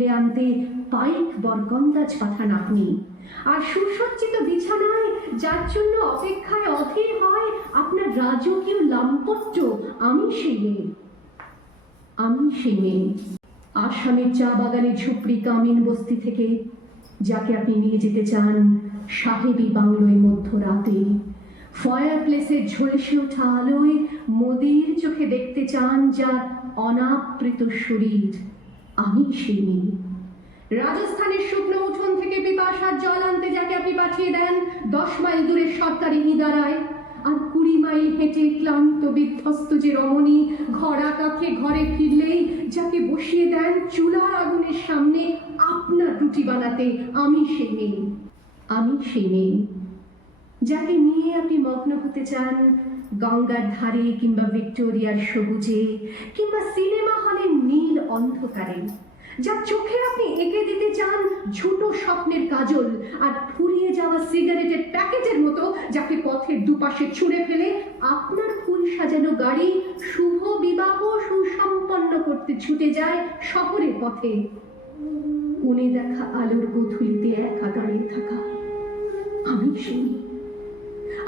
তুলে আনতে পাইক বরকন্দাজ পাঠান আপনি। আর সুসজ্জিত বিছানায় যার জন্য অপেক্ষায় অধীর হয় আপনার রাজকীয় লাম্পট্য আমি সেই মেয়ে। আমি সেই মেয়ে। আসামের চা বাগানে ঝুপড়ি কামিন বস্তি থেকে, যাকে আপনি নিয়ে যেতে চান সাহেবি বাংলোয় মধ্যরাতে। ফায়ার প্লেসের ঝলসে ওঠা আলোয় মোদির চোখে দেখতে চান যার অনাবৃত শরীর। আমি সেই রাজস্থানের শুকনো উঠোন থেকে পিপাসার জল আনতে যাকে আপনি পাঠিয়ে দেন, দশ মাইল দূরের সরকারি ইদারায় আর কুড়ি মাইল হেঁটে ক্লান্ত, বিধ্বস্ত যে রমণী ঘরা কাছে ঘরে ফিরলেই যাকে বসিয়ে দেন চুলার আগুনের সামনে আপনার রুটি বানাতে, আমি সেই মেয়ে আমি সেই মেয়ে যাকে নিয়ে আপনি মগ্ন হতে চান, গঙ্গার ধারে কিংবা ভিক্টোরিয়ার সবুজে, কিংবা সিনেমা হলের নীল অন্ধকারে, যার চোখে আপনি এঁকে দিতে চান ছোট স্বপ্নের কাজল আর ফুরিয়ে যাওয়া সিগারেটের প্যাকেটের মতো, যাকে পথের দুপাশে ছুঁড়ে ফেলে আপনার ফুল সাজানো গাড়ি শুভ বিবাহ সুসম্পন্ন করতে ছুটে যায় শহরের পথে কোণে দেখা আলোর গোধূলিতে একা দাঁড়িয়ে থাকা আমি মেয়ে।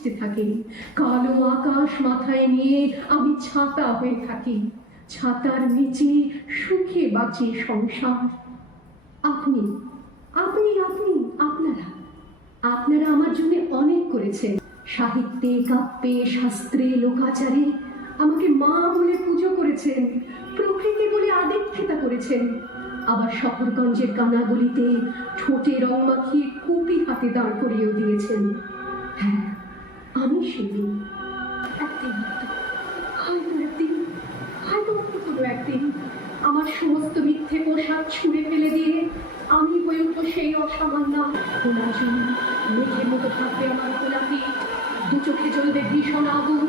ভিজতে থাকে। কালো আকাশ মাথায় নিয়ে আমি ছাতা হয়ে থাকি। ছাতার নিচে সুখে বাঁচে সংসার। আপনি আপনি আপনি, আপনারা আপনারা আমার জন্য অনেক করেছেন। সাহিত্যে, কাব্যে, শাস্ত্রে, লোকাচারে আমাকে মা বলে পুজো করেছেন, প্রকৃতি বলে আদিক্ষেতা করেছেন। আবার শহরগঞ্জের কানাগলিতে ঠোঁটে রং মাখিয়ে কুপি হাতে দাঁড় করিয়েও দিয়েছেন। আমি সেদিন একদিন হয়তো একদিন, হয়তো কোনো একদিন আমার সমস্ত মিথ্যে পোশাক ছুঁড়ে ফেলে দিয়ে আমি হয়ে উঠবো সেই অসামান্য খোলা জল মেঘের মতো থাকবে আমার খোলা দু চোখে চলবে ভীষণ আগুন।